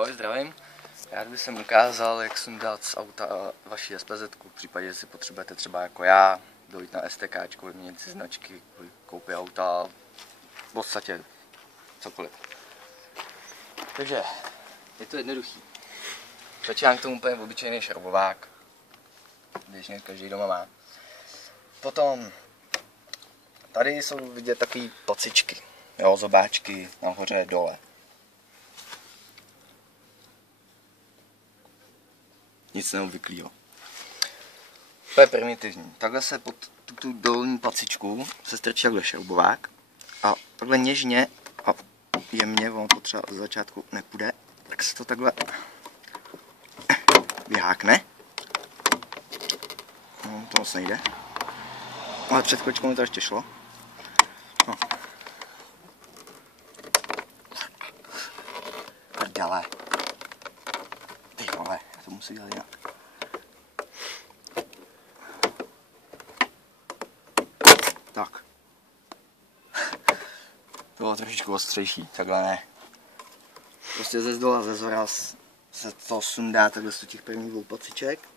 Ahoj, zdravím. Rád bych jsem ukázal, jak sundat z auta vaši SPZ-ku, v případě, že si potřebujete třeba jako já dojít na STKčku, vyměnit si značky, koupit auta, v podstatě cokoliv. Takže je to jednoduchý. Začínám k tomu úplně obyčejný šroubovák, běžně každý doma má. Potom tady jsou vidět takový pocičky, jo, zobáčky nahoře dole. Nic neobvyklého. To je primitivní. Takhle se pod tu dolní pacičku se strčí takhle šroubovák a takhle něžně a jemně, ono to třeba z začátku nepůjde, tak se to takhle vyhákne. No, to moc nejde. Ale před chvíličkou mi to ještě šlo. No. Prdele. Ty vole, já to musím dělat jinak. Tak. To bylo trošičku ostřejší, takhle ne. Prostě ze zdola, ze zhora se to sundá takhle z těch prvních dvou paciček,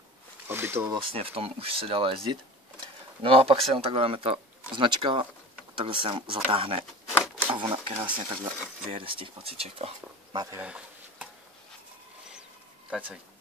aby to vlastně v tom už se dalo jezdit. No a pak se tam takhle dáme ta značka, takhle se tam zatáhne a ona krásně takhle vyjede z těch paciček a máte venku. To je celý.